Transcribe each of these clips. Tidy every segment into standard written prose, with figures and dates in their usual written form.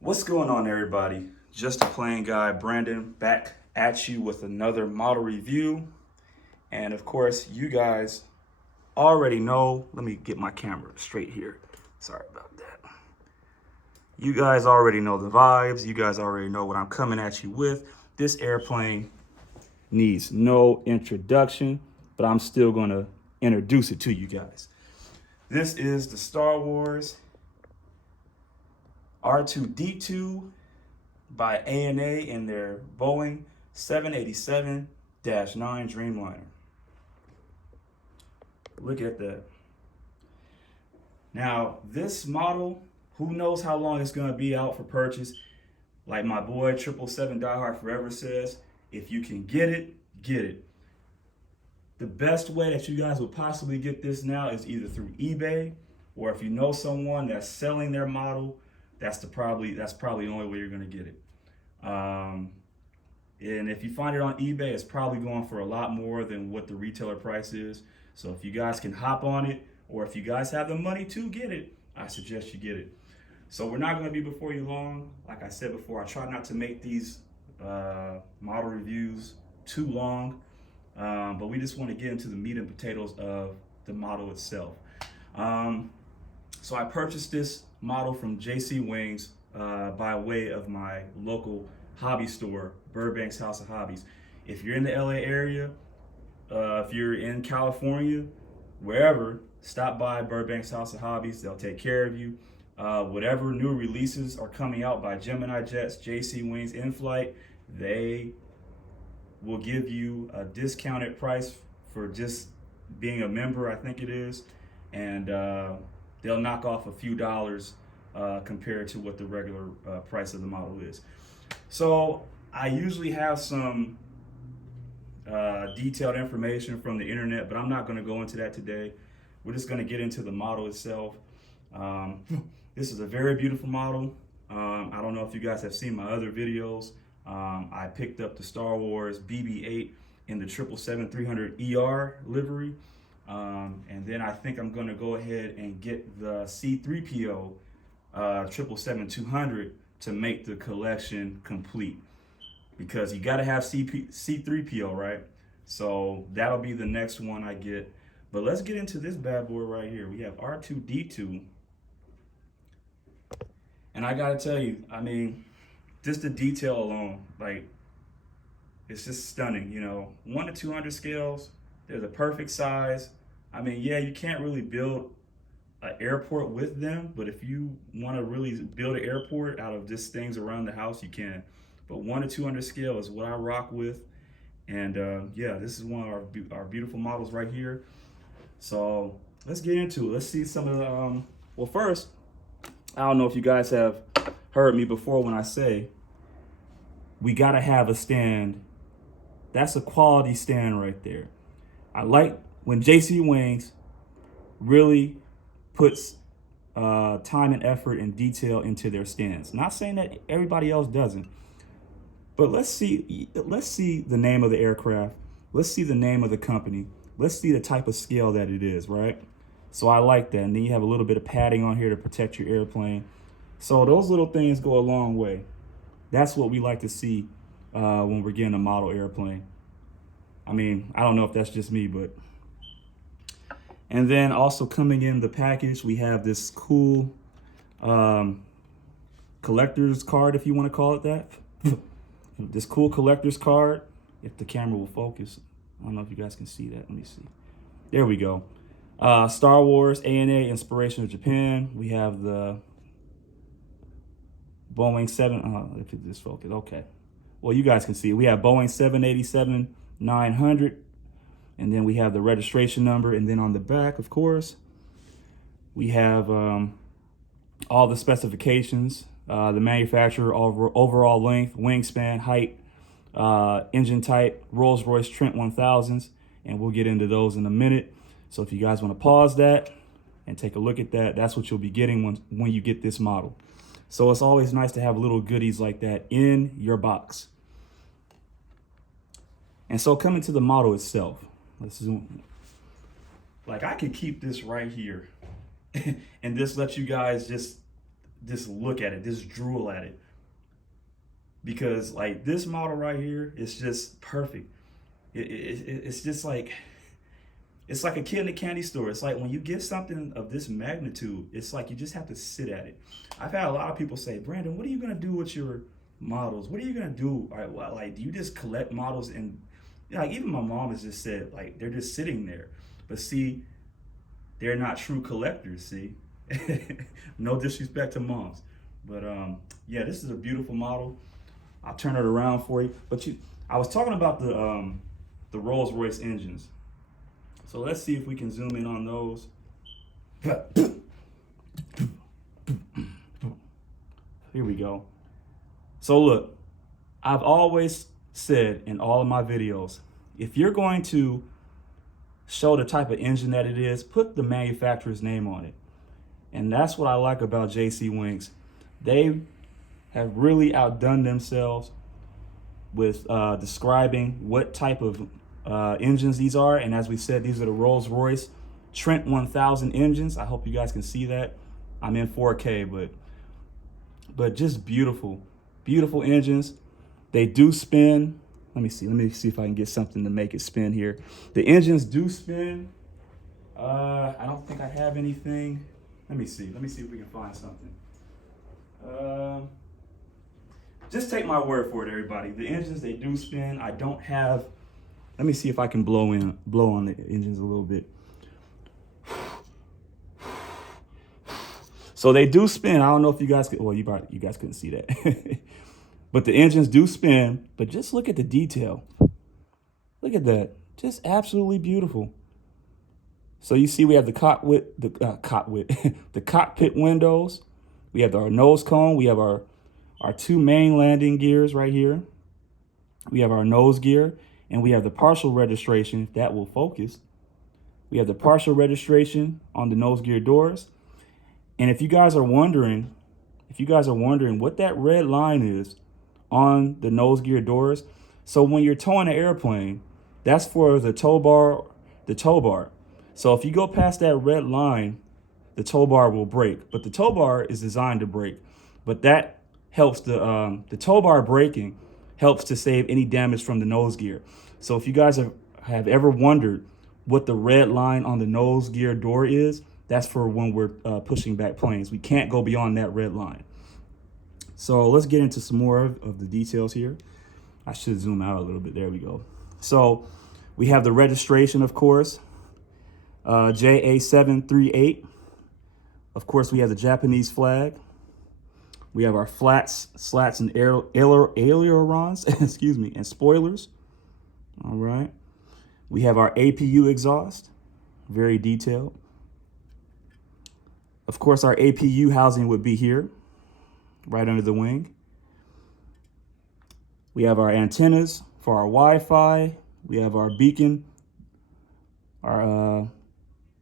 What's going on, everybody? Just a plain guy, Brandon, back at you with another model review. And of course, you guys already know. Let me get my camera straight here. Sorry about that. You guys already know the vibes. You guys already know what I'm coming at you with. This airplane needs no introduction, but I'm still going to introduce it to you guys. This is the Star Wars R2D2 by ANA in their Boeing 787-9 Dreamliner. Look at that. Now, this model, who knows how long it's going to be out for purchase. Like my boy 777 Diehard Forever says, if you can get it, get it. The best way that you guys will possibly get this now is either through eBay, or if you know someone that's selling their model, that's probably the only way you're going to get it. And if you find it on eBay, it's probably going for a lot more than what the retailer price is. So if you guys can hop on it, or if you guys have the money to get it, I suggest you get it. So we're not going to be before you long. Like I said before, I try not to make these model reviews too long, but we just want to get into the meat and potatoes of the model itself. So I purchased this model from JC Wings by way of my local hobby store, Burbank's House of Hobbies. If you're in the LA area, if you're in California, wherever, stop by Burbank's House of Hobbies. They'll take care of you. Whatever new releases are coming out by Gemini Jets, JC Wings, In-Flight, they will give you a discounted price for just being a member, I think it is. And they'll knock off a few dollars compared to what the regular price of the model is. So I usually have some detailed information from the internet, but I'm not going to go into that today. We're just going to get into the model itself. This is a very beautiful model. I don't know if you guys have seen my other videos. I picked up the Star Wars BB-8 in the 777-300ER livery. And then I think I'm going to go ahead and get the C-3PO 777-200 to make the collection complete, because you got to have C-3PO, right? So that'll be the next one I get. But let's get into this bad boy right here. We have R2-D2. And I got to tell you, I mean, just the detail alone, like, it's just stunning. 1 to 200 scales. They're the perfect size. I mean, yeah, you can't really build an airport with them, but if you want to really build an airport out of just things around the house, you can. But 1 to 200 scale is what I rock with. And yeah, this is one of our beautiful models right here. So let's get into it. Let's see some of the, well, first, I don't know if you guys have heard me before when I say we got to have a stand. That's a quality stand right there. I like when JC Wings really puts time and effort and detail into their stands. Not saying that everybody else doesn't, but let's see the name of the aircraft. Let's see the name of the company. Let's see the type of scale that it is, right? So I like that. And then you have a little bit of padding on here to protect your airplane. So those little things go a long way. That's what we like to see when we're getting a model airplane. I mean, I don't know if that's just me, but. And then also coming in the package, we have this cool collector's card, if you want to call it that. This cool collector's card, if the camera will focus. I don't know if you guys can see that. Let me see. There we go. Star Wars, ANA, Inspiration of Japan. We have the Boeing 7, if it just focus, okay. Well, you guys can see it. We have Boeing 787-900. And then we have the registration number. And then on the back, of course, we have all the specifications, the manufacturer, overall length, wingspan, height, engine type, Rolls-Royce Trent 1000s. And we'll get into those in a minute. So if you guys want to pause that and take a look at that, that's what you'll be getting when you get this model. So it's always nice to have little goodies like that in your box. And so coming to the model itself, let's zoom. Like, I could keep this right here and just let you guys just just look at it, just drool at it. Because like this model right here is just perfect. It's just like, it's like a kid in a candy store. It's like when you get something of this magnitude, it's like you just have to sit at it. I've had a lot of people say, Brandon, what are you gonna do with your models? What are you gonna do? Like, do you just collect models? And like, even my mom has just said, like, they're just sitting there. But see, they're not true collectors. See, no disrespect to moms, but yeah, this is a beautiful model. I'll turn it around for you. But I was talking about the Rolls-Royce engines. So let's see if we can zoom in on those. Here we go. So look, I've always said in all of my videos, if you're going to show the type of engine that it is, put the manufacturer's name on it. And that's what I like about JC Wings. They have really outdone themselves with describing what type of engines these are. And as we said, these are the Rolls-Royce Trent 1000 engines. I hope you guys can see that. I'm in 4K, but just beautiful, beautiful engines. They do spin. Let me see if I can get something to make it spin here. The engines do spin. I don't think I have anything. Let me see if we can find something. Just take my word for it, everybody. The engines, they do spin. I don't have, let me see if I can blow on the engines a little bit. So they do spin. I don't know if you guys could, well, you guys couldn't see that. But the engines do spin, but just look at the detail. Look at that, just absolutely beautiful. So you see we have the the cockpit windows. We have our nose cone. We have our two main landing gears right here. We have our nose gear, and we have the partial registration, if that will focus. We have the partial registration on the nose gear doors. And if you guys are wondering what that red line is on the nose gear doors, so when you're towing an airplane, that's for the tow bar. So if you go past that red line, the tow bar will break. But the tow bar is designed to break. But that helps the tow bar braking helps to save any damage from the nose gear. So if you guys have ever wondered what the red line on the nose gear door is, that's for when we're pushing back planes. We can't go beyond that red line. So let's get into some more of the details here. I should zoom out a little bit. There we go. So we have the registration, of course, JA738. Of course, we have the Japanese flag. We have our slats, and ailerons, excuse me, and spoilers. All right. We have our APU exhaust, very detailed. Of course, our APU housing would be here, right under the wing. We have our antennas for our Wi-Fi. We have our beacon, our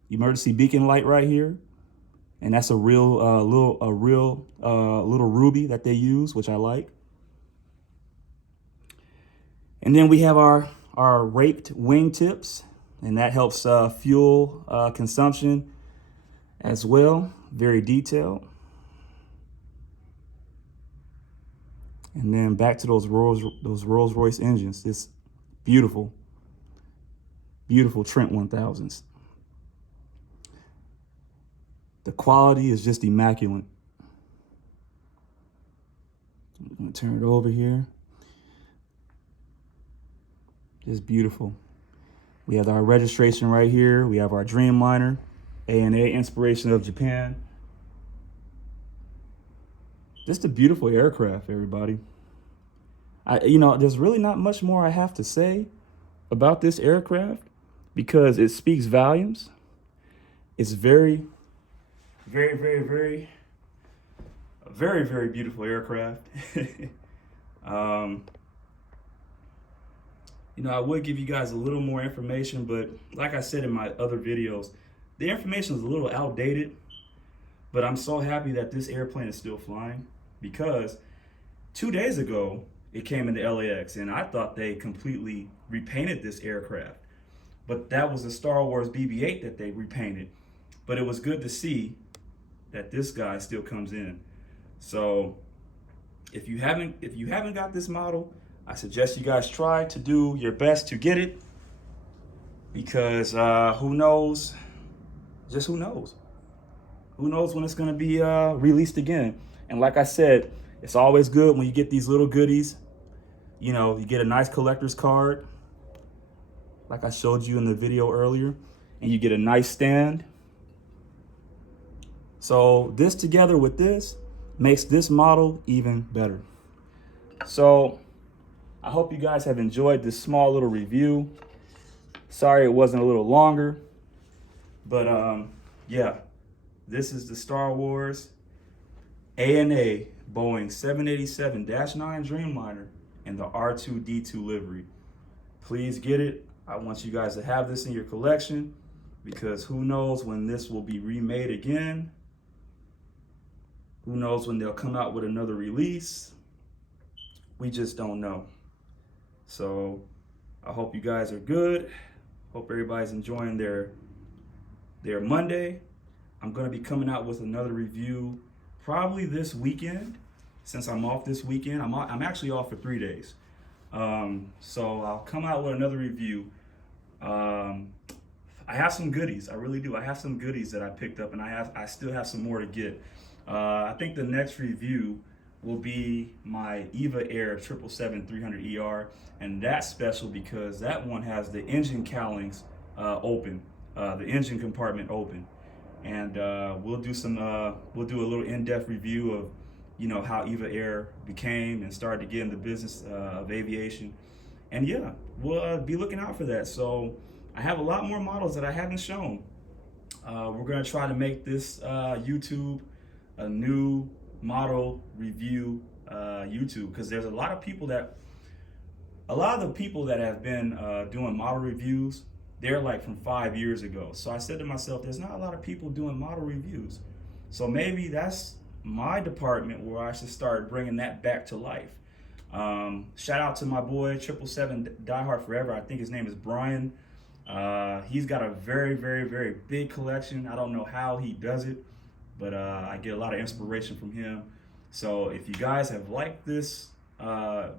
emergency beacon light right here. And that's a little ruby that they use, which I like. And then we have our raked wing tips, and that helps fuel consumption as well. Very detailed. And then back to those Rolls-Royce engines. This beautiful, beautiful Trent 1000s. The quality is just immaculate. I'm gonna turn it over here. Just beautiful. We have our registration right here. We have our Dreamliner, ANA, inspiration of Japan. Just a beautiful aircraft, everybody. There's really not much more I have to say about this aircraft because it speaks volumes. It's very, very, very, very, very, very beautiful aircraft. I would give you guys a little more information, but like I said in my other videos, the information is a little outdated, but I'm so happy that this airplane is still flying because 2 days ago, it came into LAX and I thought they completely repainted this aircraft, but that was a Star Wars BB-8 that they repainted. But it was good to see that this guy still comes in. So if you haven't got this model, I suggest you guys try to do your best to get it, because who knows? Just who knows? Who knows when it's going to be released again? And like I said, it's always good when you get these little goodies. You know, you get a nice collector's card, like I showed you in the video earlier, and you get a nice stand. So this together with this makes this model even better. So I hope you guys have enjoyed this small little review. Sorry it wasn't a little longer, but yeah, this is the Star Wars ANA Boeing 787-9 Dreamliner and the R2-D2 livery. Please get it. I want you guys to have this in your collection, because who knows when this will be remade again. Who knows when they'll come out with another release. We just don't know. So I hope you guys are good. Hope everybody's enjoying their Monday. I'm going to be coming out with another review probably this weekend. Since I'm off this weekend, I'm actually off for 3 days. So I'll come out with another review. I have some goodies. I really do. I have some goodies that I picked up, and I still have some more to get. I think the next review will be my Eva Air 777-300ER, and that's special because that one has the engine cowlings open, the engine compartment open, and we'll do a little in-depth review of, you know, how Eva Air became and started to get in the business of aviation. And yeah, we'll be looking out for that. So I have a lot more models that I haven't shown. We're gonna try to make this YouTube a new model review YouTube, because there's a lot of the people that have been doing model reviews, they're like from 5 years ago. So I said to myself, there's not a lot of people doing model reviews. So maybe that's my department where I should start bringing that back to life. Shout out to my boy 777 Diehard Forever. I think his name is Brian. He's got a very, very, very big collection. I don't know how he does it, but I get a lot of inspiration from him. So if you guys have liked this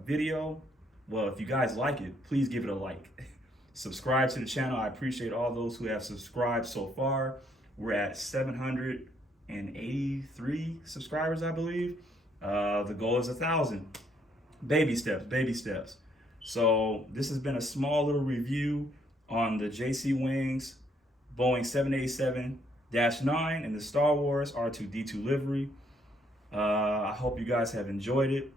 video, well, if you guys like it, please give it a like. Subscribe to the channel. I appreciate all those who have subscribed so far. We're at 783 subscribers, I believe. The goal is 1,000. Baby steps, baby steps. So this has been a small little review on the JC Wings Boeing 787-9 and the Star Wars R2D2 livery. I hope you guys have enjoyed it,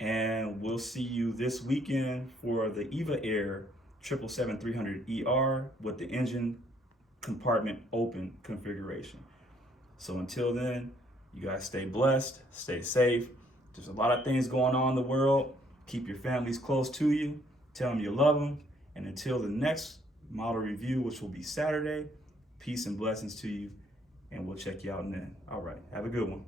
and we'll see you this weekend for the Eva Air 777-300ER with the engine compartment open configuration. So until then, you guys stay blessed, stay safe. There's a lot of things going on in the world. Keep your families close to you. Tell them you love them. And until the next model review, which will be Saturday, peace and blessings to you. And we'll check you out then. All right. Have a good one.